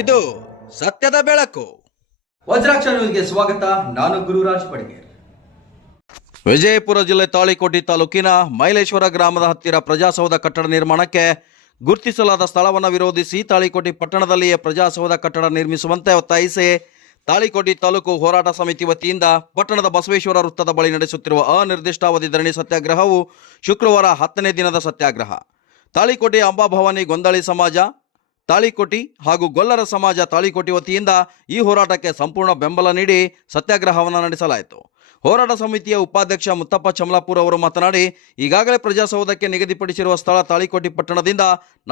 ಇದು ಸತ್ಯದ ಬೆಳಕು. ವಜ್ರಾಕ್ಷ ನ್ಯೂಸ್ಗೆ ಸ್ವಾಗತ. ನಾನು ಗುರುರಾಜ್ ಬಡಿಗೇರ್. ವಿಜಯಪುರ ಜಿಲ್ಲೆ ತಾಳಿಕೋಟೆ ತಾಲೂಕಿನ ಮೈಲೇಶ್ವರ ಗ್ರಾಮದ ಹತ್ತಿರ ಪ್ರಜಾಸೌಧ ಕಟ್ಟಡ ನಿರ್ಮಾಣಕ್ಕೆ ಗುರುತಿಸಲಾದ ಸ್ಥಳವನ್ನು ವಿರೋಧಿಸಿ ತಾಳಿಕೋಟೆ ಪಟ್ಟಣದಲ್ಲಿಯೇ ಪ್ರಜಾಸೌಧ ಕಟ್ಟಡ ನಿರ್ಮಿಸುವಂತೆ ಒತ್ತಾಯಿಸಿ ತಾಳಿಕೋಟೆ ತಾಲೂಕು ಹೋರಾಟ ಸಮಿತಿ ವತಿಯಿಂದ ಪಟ್ಟಣದ ಬಸವೇಶ್ವರ ವೃತ್ತದ ಬಳಿ ನಡೆಸುತ್ತಿರುವ ಅನಿರ್ದಿಷ್ಟಾವಧಿ ಧರಣಿ ಸತ್ಯಾಗ್ರಹವು ಶುಕ್ರವಾರ 10ನೇ ದಿನದ ಸತ್ಯಾಗ್ರಹ. ತಾಳಿಕೋಟೆ ಅಂಬಾಭವಾನಿ ಗೊಂದಳಿ ಸಮಾಜ ತಾಳಿಕೋಟೆ ಹಾಗೂ ಗೊಲ್ಲರ ಸಮಾಜ ತಾಳಿಕೋಟೆ ವತಿಯಿಂದ ಈ ಹೋರಾಟಕ್ಕೆ ಸಂಪೂರ್ಣ ಬೆಂಬಲ ನೀಡಿ ಸತ್ಯಾಗ್ರಹವನ್ನು ನಡೆಸಲಾಯಿತು. ಹೋರಾಟ ಸಮಿತಿಯ ಉಪಾಧ್ಯಕ್ಷ ಮುತ್ತಪ್ಪ ಚಮಲಾಪುರ್ ಅವರು ಮಾತನಾಡಿ, ಈಗಾಗಲೇ ಪ್ರಜಾಸೌಧಕ್ಕೆ ನಿಗದಿಪಡಿಸಿರುವ ಸ್ಥಳ ತಾಳಿಕೋಟೆ ಪಟ್ಟಣದಿಂದ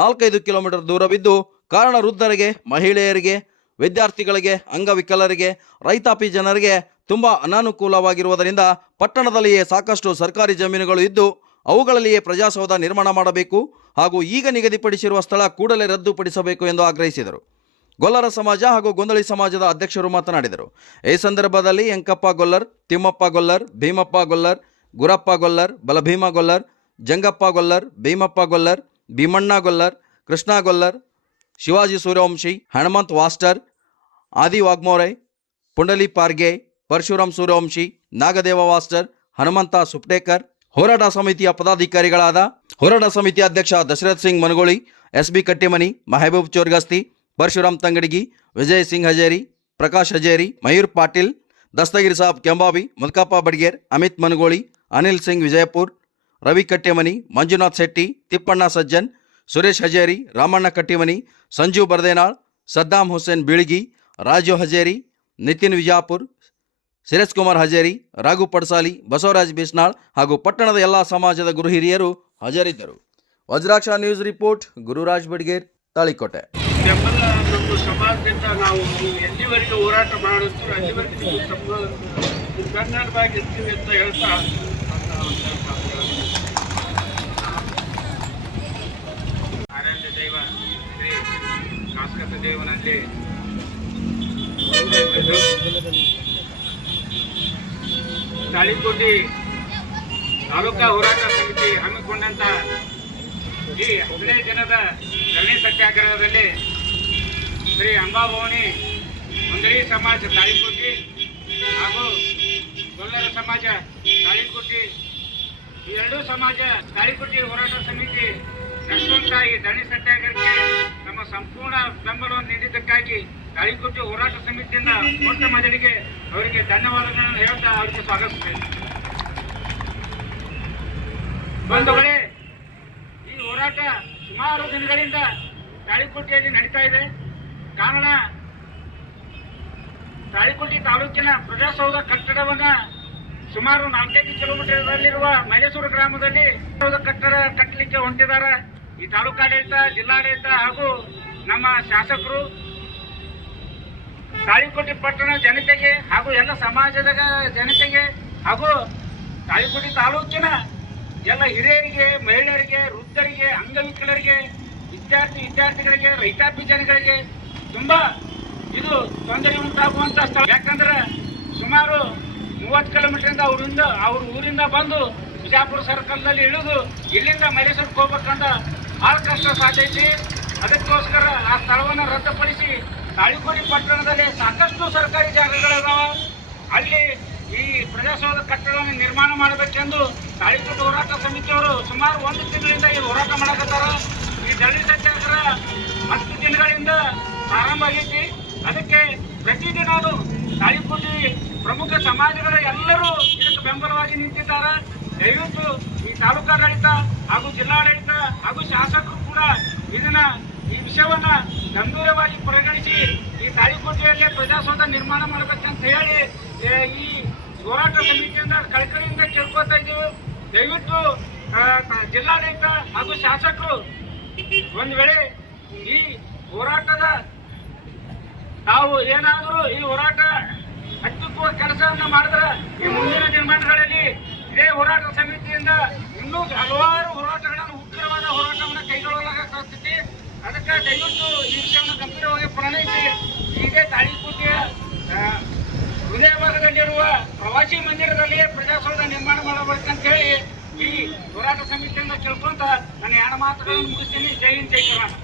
4-5 ಕಿಲೋಮೀಟರ್ ದೂರವಿದ್ದು, ಕಾರಣ ವೃದ್ಧರಿಗೆ, ಮಹಿಳೆಯರಿಗೆ, ವಿದ್ಯಾರ್ಥಿಗಳಿಗೆ, ಅಂಗವಿಕಲರಿಗೆ, ರೈತಾಪಿ ಜನರಿಗೆ ತುಂಬ ಅನಾನುಕೂಲವಾಗಿರುವುದರಿಂದ ಪಟ್ಟಣದಲ್ಲಿಯೇ ಸಾಕಷ್ಟು ಸರ್ಕಾರಿ ಜಮೀನುಗಳು ಇದ್ದು ಅವುಗಳಲ್ಲಿಯೇ ಪ್ರಜಾಸೌಧ ನಿರ್ಮಾಣ ಮಾಡಬೇಕು ಹಾಗೂ ಈಗ ನಿಗದಿಪಡಿಸಿರುವ ಸ್ಥಳ ಕೂಡಲೇ ರದ್ದುಪಡಿಸಬೇಕು ಎಂದು ಆಗ್ರಹಿಸಿದರು. ಗೊಲ್ಲರ ಸಮಾಜ ಹಾಗೂ ಗೊಂದಳಿ ಸಮಾಜದ ಅಧ್ಯಕ್ಷರು ಮಾತನಾಡಿದರು. ಈ ಸಂದರ್ಭದಲ್ಲಿ ಎಂಕಪ್ಪ ಗೊಲ್ಲರ್, ತಿಮ್ಮಪ್ಪ ಗೊಲ್ಲರ್, ಭೀಮಪ್ಪ ಗೊಲ್ಲರ್, ಗುರಪ್ಪ ಗೊಲ್ಲರ್, ಬಲಭೀಮ ಗೊಲ್ಲರ್, ಜಂಗಪ್ಪ ಗೊಲ್ಲರ್, ಭೀಮಪ್ಪ ಗೊಲ್ಲರ್, ಭೀಮಣ್ಣ ಗೊಲ್ಲರ್, ಕೃಷ್ಣ ಗೊಲ್ಲರ್, ಶಿವಾಜಿ ಸೂರ್ಯವಂಶಿ, ಹನುಮಂತ್ ವಾಸ್ಟರ್, ಆದಿ ವಾಗ್ಮೋರೆ, ಪುಂಡಲಿ ಪಾರ್ಗೆ, ಪರಶುರಾಮ್ ಸೂರ್ಯವಂಶಿ, ನಾಗದೇವ ವಾಸ್ಟರ್, ಹನುಮಂತ ಸುಪ್ಟೇಕರ್, ಹೋರಾಟ ಸಮಿತಿಯ ಪದಾಧಿಕಾರಿಗಳಾದ ಹೋರಾಟ ಸಮಿತಿ ಅಧ್ಯಕ್ಷ ದಶರಥ್ ಸಿಂಗ್ ಮನಗೋಳಿ, ಎಸ್.ಬಿ. ಕಟ್ಟಿಮನಿ, ಮಹಬೂಬ್ ಚೋರ್ಗಸ್ತಿ, ಪರಶುರಾಮ್ ತಂಗಡಗಿ, ವಿಜಯ್ ಸಿಂಗ್ ಹಜೇರಿ, ಪ್ರಕಾಶ್ ಹಜೇರಿ, ಮಯೂರ್ ಪಾಟೀಲ್, ದಸ್ತಗಿರ್ ಸಾಬ್ ಕೆಂಬಾವಿ, ಮುಲ್ಕಪ್ಪ ಬಡ್ಗೇರ್, ಅಮಿತ್ ಮನಗೋಳಿ, ಅನಿಲ್ ಸಿಂಗ್ ವಿಜಯಪುರ್, ರವಿ ಕಟ್ಟಿಮನಿ, ಮಂಜುನಾಥ್ ಶೆಟ್ಟಿ, ತಿಪ್ಪಣ್ಣ ಸಜ್ಜನ್, ಸುರೇಶ್ ಹಜೇರಿ, ರಾಮಣ್ಣ ಕಟ್ಟಿಮನಿ, ಸಂಜು ಬರ್ದೇನಾಳ್, ಸದ್ದಾಂ ಹುಸೇನ್ ಬೀಳ್ಗಿ, ರಾಜು ಹಜೇರಿ, ನಿತಿನ್ ವಿಜಾಪುರ್, ಸಿರೇಶ್ ಕುಮಾರ್ ಹಜೇರಿ, ರಾಘು ಪಡ್ಸಾಲಿ, ಬಸವರಾಜ್ ಬಿಸ್ನಾಳ್ ಹಾಗೂ ಪಟ್ಟಣದ ಎಲ್ಲ ಸಮಾಜದ ಗುರು ಹಿರಿಯರು ಹಾಜರಿದ್ದರು. Vajraksha news report, Gururaj Badiger, Talikote. ಬೆಂಬಲ ನಮ್ಮ ಸಮಾಜದಿಂದ ನಾವು ಎಲ್ಲಿವರೆಗೆ ಹೋರಾಟ ಮಾಡುತ್ತೀವಿ ಅಲ್ಲಿವರೆಗೆ ಬೆನ್ನಡವಾಗಿರ್ತೀವಿ ಅಂತ ಹೇಳ್ತಾ ಆರಾಧ್ಯ ದೈವ ಶ್ರೀ ಶಾಸಕ ದೇವನಲ್ಲಿ ತಾಳಿಕೋಟೆ ತಾಲೂಕಾ ಹೋರಾಟ ಸಮಿತಿ ಹಮ್ಮಿಕೊಂಡಂತ ಈ 15 ದಿನದ ಧರಣಿ ಸತ್ಯಾಗ್ರಹದಲ್ಲಿ ಶ್ರೀ ಅಂಬಾಭವಾನಿ ಗೊಂದಳಿ ಸಮಾಜ ತಾಳಿಕೋಟೆ ಹಾಗೂ ಗೊಲ್ಲರ ಸಮಾಜ ತಾಳಿಕೋಟೆ ಈ ಎರಡೂ ಸಮಾಜ ತಾಳಿಕೋಟೆ ಹೋರಾಟ ಸಮಿತಿ ನಡೆಸುವಂತ ಈ ಧರಣಿ ಸತ್ಯಾಗ್ರಹಕ್ಕೆ ನಮ್ಮ ಸಂಪೂರ್ಣ ಬೆಂಬಲವನ್ನು ನೀಡಿದ್ದಕ್ಕಾಗಿ ತಾಳಿಕೋಟೆ ಹೋರಾಟ ಸಮಿತಿಯಿಂದ ಮೊಟ್ಟ ಮೊದಲಿಗೆ ಅವರಿಗೆ ಧನ್ಯವಾದಗಳನ್ನು ಹೇಳ್ತಾ ಅವರಿಗೆ ಸ್ವಾಗತಿಸುತ್ತೇನೆ. ಬಂಧುಗಳೇ, ಈ ಹೋರಾಟ ಸುಮಾರು ದಿನಗಳಿಂದ ತಾಳಿಕೋಟೆಯಲ್ಲಿ ನಡೀತಾ ಇದೆ. ಕಾರಣ ತಾಳಿಕೋಟೆ ತಾಲೂಕಿನ ಪ್ರಜಾಸೌಧ ಕಟ್ಟಡವನ್ನ ಸುಮಾರು 4-5 ಕಿಲೋಮೀಟರ್ನಲ್ಲಿರುವ ಮೈಲೇಶ್ವರ ಗ್ರಾಮದಲ್ಲಿ ಕಟ್ಟಡ ಕಟ್ಟಲಿಕ್ಕೆ ಹೊಂಟಿದ್ದಾರೆ. ಈ ತಾಲೂಕಾಡಳಿತ, ಜಿಲ್ಲಾಡಳಿತ ಹಾಗೂ ನಮ್ಮ ಶಾಸಕರು ತಾಳಿಕೋಟೆ ಪಟ್ಟಣ ಜನತೆಗೆ ಹಾಗೂ ಎಲ್ಲ ಸಮಾಜದ ಜನತೆಗೆ ಹಾಗೂ ತಾಳಿಕೋಟೆ ತಾಲೂಕಿನ ಎಲ್ಲ ಹಿರಿಯರಿಗೆ, ಮಹಿಳೆಯರಿಗೆ, ವೃದ್ಧರಿಗೆ, ಅಂಗವಿಕಲರಿಗೆ, ವಿದ್ಯಾರ್ಥಿಗಳಿಗೆ, ರೈತಾಪಿ ಜನಗಳಿಗೆ ತುಂಬಾ ಇದು ತೊಂದರೆ ಉಂಟಾಗುವಂತ ಸ್ಥಳ. ಯಾಕಂದ್ರೆ ಸುಮಾರು 30 ಕಿಲೋಮೀಟರ್ ಅವ್ರ ಊರಿಂದ ಬಂದು ಬಿಜಾಪುರ ಸರ್ಕಲ್ನಲ್ಲಿ ಇಳಿದು ಇಲ್ಲಿಂದ ಮೈಲೇಶ್ವರಕ್ಕೆ ಹೋಗ್ಬೇಕಂತ ಬಹಳ ಕಷ್ಟ ಸಾಧ್ಯೈತಿ. ಅದಕ್ಕೋಸ್ಕರ ಆ ಸ್ಥಳವನ್ನು ರದ್ದುಪಡಿಸಿ ತಾಳಿಕೋಟೆ ಪಟ್ಟಣದಲ್ಲಿ ಸಾಕಷ್ಟು ಸರ್ಕಾರಿ ಜಾಗಗಳಿದಾವ, ಅಲ್ಲಿ ಈ ಪ್ರಜಾಸೌಧ ಕಟ್ಟಡವನ್ನು ನಿರ್ಮಾಣ ಮಾಡಬೇಕೆಂದು ತಾಳಿಕೋಟೆ ಹೋರಾಟ ಸಮಿತಿಯವರು ಸುಮಾರು 1 ತಿಂಗಳಿಂದ ಈ ಹೋರಾಟ ಮಾಡಕತ್ತಾರ. ಈ ಧರಣಿ ಸತ್ಯಾಗ್ರಹ 10 ದಿನಗಳಿಂದ ಪ್ರಾರಂಭ ಆಗೈತಿ. ಅದಕ್ಕೆ ಪ್ರತಿದಿನ ತಾಳಿಕೋಟೆ ಪ್ರಮುಖ ಸಮಾಜಗಳ ಎಲ್ಲರೂ ಇದಕ್ಕೆ ಬೆಂಬಲವಾಗಿ ನಿಂತಿದ್ದಾರೆ. ದಯವಿಟ್ಟು ಈ ತಾಲೂಕಾಡಳಿತ ಹಾಗೂ ಜಿಲ್ಲಾಡಳಿತ ಹಾಗೂ ಶಾಸಕರು ಕೂಡ ಈ ವಿಷಯವನ್ನ ಗಂಭೀರವಾಗಿ ಪರಿಗಣಿಸಿ ಈ ತಾಳಿಕೋಟೆಯಲ್ಲೇ ಪ್ರಜಾಸೌಧ ನಿರ್ಮಾಣ ಮಾಡಬೇಕಂತ ಹೇಳಿ ಈ ಹೋರಾಟ ಸಮಿತಿಯಿಂದ ಕಳಕಳಿಯಿಂದ ಕೇಳ್ಕೊತಾ ಇದ್ದೀವಿ. ದಯವಿಟ್ಟು ಜಿಲ್ಲಾಡಳಿತ ಹಾಗೂ ಶಾಸಕರು ಒಂದು ವೇಳೆ ಈ ಹೋರಾಟದ ತಾವು ಏನಾದರೂ ಈ ಹೋರಾಟ ಹತ್ತಿಕ್ಕುವ ಕೆಲಸವನ್ನ ಮಾಡಿದ್ರೆ ಈ ಮುಂದಿನ ದಿನಮಾನಗಳಲ್ಲಿ ಇದೇ ಹೋರಾಟ ಸಮಿತಿಯಿಂದ ಇನ್ನೂ ಹಲವಾರು ಹೋರಾಟಗಳನ್ನು, ಉಗ್ರವಾದ ಹೋರಾಟವನ್ನು ಕೈಗೊಳ್ಳಲಾಗುತ್ತದೆ. ಅದಕ್ಕೆ ದಯವಿಟ್ಟು ಈ ವಿಷಯವನ್ನು ಗಂಭೀರವಾಗಿ ಪರಿಗಣಿಸಿ ಇದೇ ತಾಳಿಕೋಟೆಯ ಹೃದಯ ಭಾಗದಲ್ಲಿರುವ ಪ್ರವಾಸಿ ಮಂದಿರದಲ್ಲಿಯೇ ಪ್ರಜಾಸೌಧ ನಿರ್ಮಾಣ ಮಾಡಬೇಕಂತ ಹೇಳಿ ಈ ಹೋರಾಟ ಸಮಿತಿಯಿಂದ ಕೇಳ್ಕೊಂತ ನನ್ನ 2 ಮಾತುಗಳನ್ನು ಮುಗಿಸ್ತೀನಿ. ಜೈ ಹಿಂದ್, ಜೈ ಕರ್ನಾಟಕ.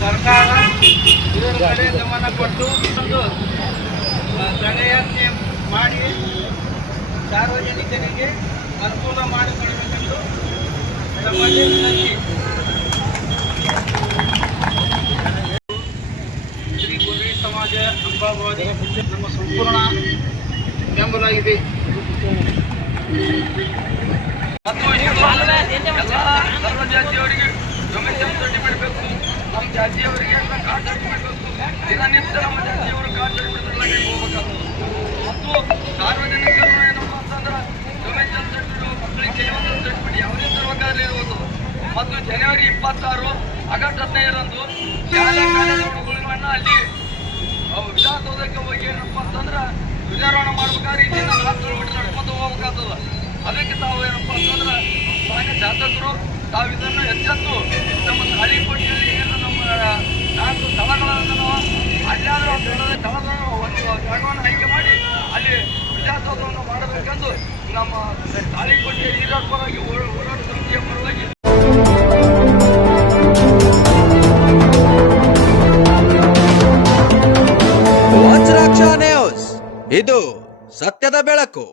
ಸರ್ಕಾರ ಇದರ ಕಡೆ ಗಮನ ಕೊಟ್ಟು ಒಂದು ದಂಡಯಾತ್ರೆ ಮಾಡಿ ಸಾರ್ವಜನಿಕರಿಗೆ ಅನುಕೂಲ ಮಾಡಿಕೊಡಬೇಕೆಂದು ತಮ್ಮಲ್ಲಿ ವಿನಂತಿ. ಶ್ರೀ ಗುರುವಿ ಸಮಾಜ ಅಂಬಾಭವಾನಿ ನಮ್ಮ ಸಂಪೂರ್ಣ ಬೆಂಬಲ ಇದೆ. ಮತ್ತು ಸರ್ವ ಜಾತಿಯವರಿಗೆ ಕಮಿಷನ್ ಸರ್ಟಿಫಿಕೇಟ್ ಬೇಕು, ನಮ್ಮ ಜಾತಿಯವರಿಗೆ ಎಲ್ಲ ಕಾರ್ಡ್ ಸರ್ಟಿಫಿಕೇಟ್ ಬೇಕು. ದಿನನಿತ್ಯ ನಮ್ಮ ಜಾತಿಯವರು ಕಾರ್ಡ್ ಸರ್ಟಿಫಿಕೇಟ್ ಹೋಗ್ಬೇಕಾಗ್ತದೆ. ಮತ್ತು ಸಾರ್ವಜನಿಕರು ಏನಪ್ಪ ಅಂತಂದ್ರೆ ಕಮಿಷನ್ ಸರ್ಟಿಫಿಕೇಟ್, ಮಕ್ಕಳಿಗೆ ಜೀವನ ಸರ್ಟಿಫಿಕೇಟ್ ಯಾವುದೇ ತರಬೇಕಾದ್ರೆ ಇರ್ಬೋದು. ಮತ್ತು ಜನವರಿ 26, ಆಗಸ್ಟ್ 15ರಂದು ಶಾಲಾ ಕಾಲೇಜುಗಳನ್ನ ಅಲ್ಲಿ ವಿಧಾನಸೌಧಕ್ಕೆ ಹೋಗಿ ಏನಪ್ಪ ಅಂತಂದ್ರೆ ಧ್ವಜಾರೋಹಣ ಮಾಡ್ಬೇಕಾದ್ರೆ ಇಲ್ಲಿಂದ 4 ಕಿಲೋಮೀಟರ್ ನಡ್ಕೊಂಡು ಹೋಗ್ಬೇಕಾಗ್ತದೆ. ಅದಕ್ಕೆ ತಾವು ಏನಪ್ಪ ಅಂತಂದ್ರೆ ಮಾನ್ಯ ಶಾಸಕರು ತಾವು ಇದನ್ನು ಎಚ್ಚೆತ್ತು ನಮ್ಮ ತಾಳಿಕೋಟೆಯಲ್ಲಿ ಏನು ನಮ್ಮ 4 ಸ್ಥಳಗಳನ್ನು ಅಲ್ಲಾದ್ರೂ ಸ್ಥಳಗಳನ್ನು ಒಂದು ಜಾಗವನ್ನು ಆಯ್ಕೆ ಮಾಡಿ ಅಲ್ಲಿ ವಿಧಾನಸೌಧವನ್ನು ಮಾಡಬೇಕೆಂದು ನಮ್ಮ ತಾಳಿಕೋಟೆಯ ಹಿರಿಯರ ಪರವಾಗಿ ಹೋರಾಟ ಸಮಿತಿಯ ಪರವಾಗಿ ವಜ್ರಾಕ್ಷ ನ್ಯೂಸ್, ಇದು ಸತ್ಯದ ಬೆಳಕು.